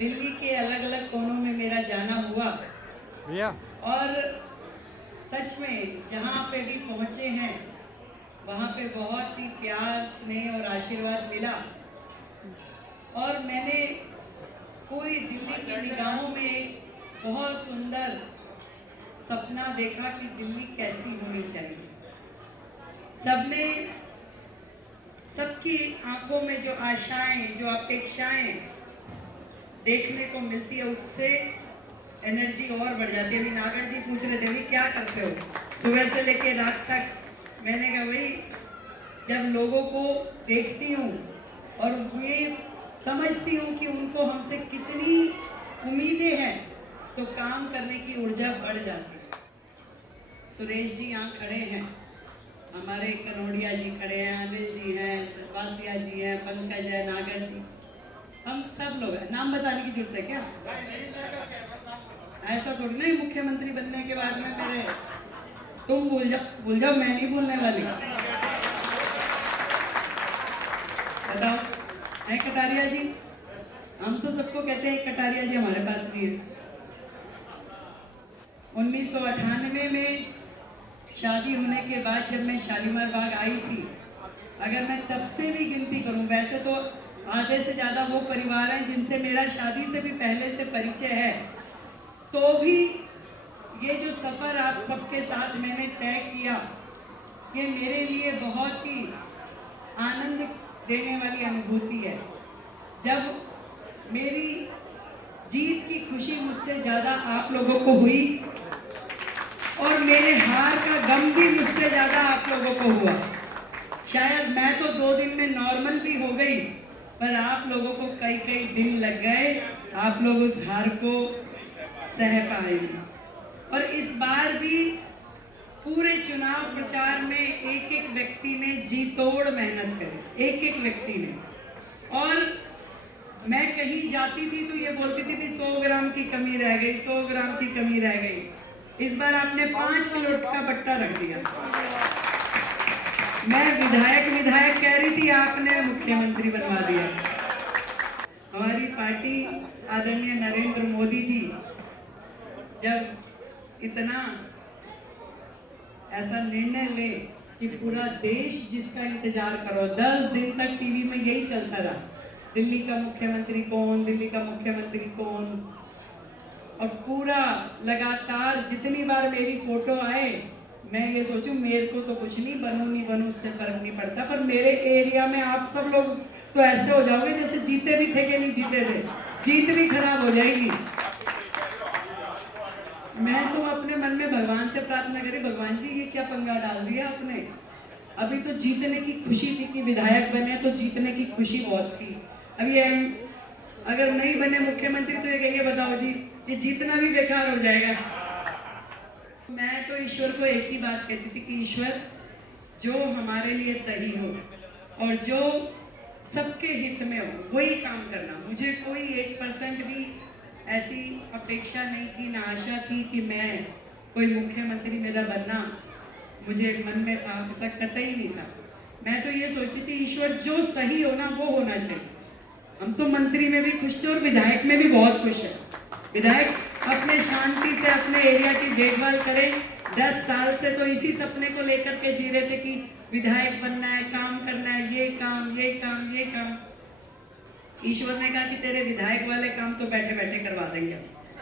दिल्ली के अलग अलग कोनों में मेरा जाना हुआ और सच में जहाँ पे भी पहुँचे हैं वहाँ पे बहुत ही प्यार, स्नेह और आशीर्वाद मिला। और मैंने पूरी दिल्ली की निगाहों में एक बहुत सुंदर सपना देखा कि दिल्ली कैसी होनी चाहिए। सबने, सबकी आंखों में जो आशाएं, जो अपेक्षाएं देखने को मिलती है, उससे एनर्जी और बढ़ जाती है। अभी नागर जी पूछ रहे थे अभी क्या करते हो सुबह से लेके रात तक। मैंने कहा वही, जब लोगों को देखती हूँ और ये समझती हूँ कि उनको हमसे कितनी उम्मीदें हैं तो काम करने की ऊर्जा बढ़ जाती है। सुरेश जी यहाँ खड़े हैं, हमारे कनौड़िया जी खड़े हैं, अनिल जी हैं, वासिया जी हैं, पंकज है, नागर जी, हम सब लोग हैं। नाम बताने की जरूरत है क्या? ऐसा थोड़ी नहीं मुख्यमंत्री बनने के बाद में मेरे तुम भूल जाओ, मैं नहीं भूलने वाली। बताओ है कटारिया जी? हम तो सबको कहते हैं कटारिया जी, हमारे पास भी है। 1998 में शादी होने के बाद जब मैं शालीमार बाग आई थी, अगर मैं तब से भी गिनती करूं, वैसे तो आधे से ज़्यादा वो परिवार हैं जिनसे मेरा शादी से भी पहले से परिचय है, तो भी ये जो सफ़र आप सबके साथ मैंने तय किया, ये मेरे लिए बहुत ही आनंद देने वाली अनुभूति है। जब मेरी जीत की खुशी मुझसे ज़्यादा आप लोगों को हुई और मेरे हार का गम भी मुझसे ज़्यादा आप लोगों को हुआ। शायद मैं तो 2 दिन में नॉर्मल भी हो गई, पर आप लोगों को कई कई दिन लग गए, आप लोग उस हार को सह पाएंगे। और इस बार भी पूरे चुनाव प्रचार में एक एक व्यक्ति ने जी तोड़ मेहनत करी, एक एक व्यक्ति ने। और मैं कहीं जाती थी तो ये बोलती थी कि 100 ग्राम की कमी रह गई, 100 ग्राम की कमी रह गई। इस बार आपने 5 किलो का बट्टा रख दिया। मैं विधायक कह रही थी, आपने मुख्यमंत्री बनवा दिया। हमारी पार्टी आदरणीय नरेंद्र मोदी जी जब इतना ऐसा निर्णय ले कि पूरा देश जिसका इंतजार करो, 10 दिन तक टीवी में यही चलता रहा, दिल्ली का मुख्यमंत्री कौन, दिल्ली का मुख्यमंत्री कौन। और पूरा लगातार जितनी बार मेरी फोटो आए, मैं ये सोचूं मेरे को तो कुछ नहीं, बनूं उससे फर्क नहीं पड़ता, पर मेरे एरिया में आप सब लोग तो ऐसे हो जाओगे जैसे जीते भी थे कि नहीं जीते थे, जीत भी खराब हो जाएगी। मैं तो अपने मन में भगवान से प्रार्थना करी, भगवान जी ये क्या पंगा डाल दिया आपने। अभी तो जीतने की खुशी थी कि विधायक बने, तो जीतने की खुशी बहुत थी। अब ये अगर नहीं बने मुख्यमंत्री तो ये कहिए बताओ जी, ये जीतना भी बेकार हो जाएगा। मैं तो ईश्वर को एक ही बात कहती थी कि ईश्वर जो हमारे लिए सही हो और जो सबके हित में हो वही काम करना। मुझे कोई 1% भी ऐसी अपेक्षा नहीं थी, ना आशा थी कि मैं कोई मुख्यमंत्री मेरा बनना मुझे मन में था, ऐसा कतई नहीं था। मैं तो ये सोचती थी ईश्वर जो सही हो ना वो होना चाहिए। हम तो मंत्री में भी खुश थे और विधायक में भी बहुत खुश है। विधायक अपने शांति से अपने एरिया की देखभाल करें। 10 साल से तो इसी सपने को लेकर के जी रहे थे कि विधायक बनना है, काम करना है, ये काम ये काम ये काम। ईश्वर ने कहा कि तेरे विधायक वाले काम तो बैठे बैठे करवा देंगे,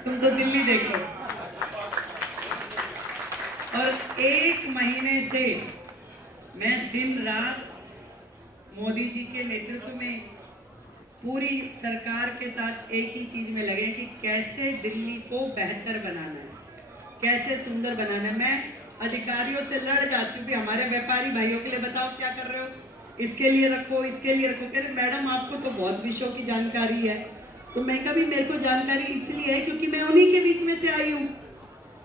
तुम तो दिल्ली देखो। और 1 महीने से मैं दिन रात मोदी जी के नेतृत्व में पूरी सरकार के साथ एक ही चीज में लगे कि कैसे दिल्ली को बेहतर बनाना है, कैसे सुंदर बनाना है। मैं अधिकारियों से लड़ जाती हूँ, हमारे व्यापारी भाइयों के लिए बताओ क्या कर रहे हो, इसके लिए रखो, इसके लिए रखो। कह रहे मैडम आपको तो बहुत विषयों की जानकारी है। तो मैं कभी मेरे को जानकारी इसलिए है क्योंकि मैं उन्हीं के बीच में से आई हूँ।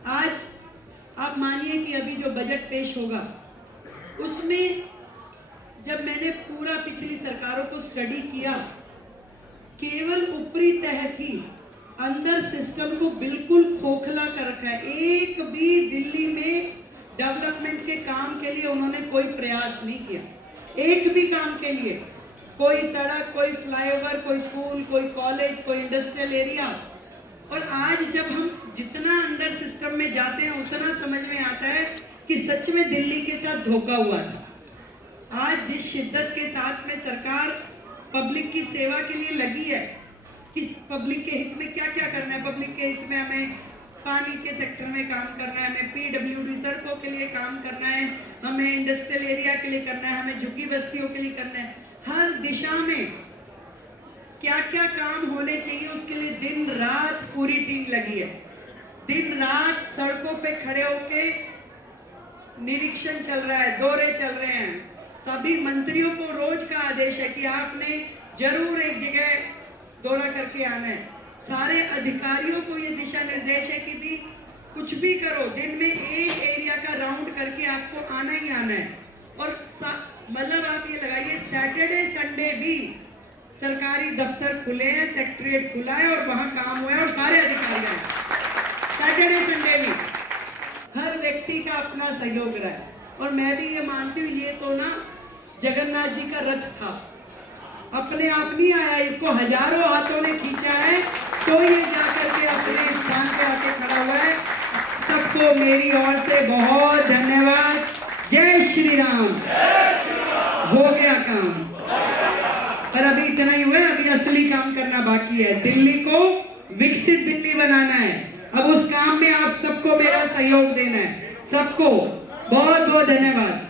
आज आप मानिए कि अभी जो बजट पेश होगा उसमें जब मैंने पूरा पिछली सरकारों को स्टडी किया, केवल ऊपरी तह थी, अंदर सिस्टम को बिल्कुल खोखला कर रखा है। एक भी दिल्ली में डेवलपमेंट के काम के लिए उन्होंने कोई प्रयास नहीं किया, एक भी काम के लिए कोई सड़क, कोई फ्लाईओवर, कोई स्कूल, कोई कॉलेज, कोई इंडस्ट्रियल एरिया। और आज जब हम जितना अंदर सिस्टम में जाते हैं उतना समझ में आता है कि सच में दिल्ली के साथ धोखा हुआ था। आज जिस शिद्दत के साथ में सरकार पब्लिक की सेवा के लिए लगी है कि पब्लिक के हित में क्या क्या करना है, पब्लिक के हित में हमें पानी के सेक्टर में काम करना है, हमें पीडब्ल्यूडी सड़कों के लिए काम करना है, हमें इंडस्ट्रियल एरिया के लिए करना है, हमें झुग्गी बस्तियों के लिए करना है। हर दिशा में क्या क्या काम होने चाहिए उसके लिए दिन रात पूरी टीम लगी है। दिन रात सड़कों पे खड़े होके निरीक्षण चल रहा है, दौरे चल रहे हैं। सभी मंत्रियों को रोज का आदेश है कि आपने जरूर एक जगह दौरा करके आना है। सारे अधिकारियों को ये दिशा निर्देश है कि भी कुछ भी करो, दिन में एक एरिया का राउंड करके आपको आना ही आना है। और मतलब आप ये लगाइए, सैटरडे संडे भी सरकारी दफ्तर खुले हैं, सेक्रेटरीट खुला है और वहां काम हुआ है और सारे अधिकारी हैं। सैटरडे संडे भी हर व्यक्ति का अपना सहयोग रहा है। और मैं भी ये मानती हूँ, ये तो ना जगन्नाथ जी का रथ था, अपने आप नहीं आया, इसको हजारों हाथों ने खींचा है, तो ये जाकर के अपने स्थान पे आके खड़ा हुआ है। सबको मेरी ओर से बहुत धन्यवाद। जय श्री राम। हो गया काम, पर अभी इतना ही हुआ है, अभी असली काम करना बाकी है। दिल्ली को विकसित दिल्ली बनाना है। अब उस काम में आप सबको मेरा सहयोग देना है। सबको बहुत बहुत धन्यवाद।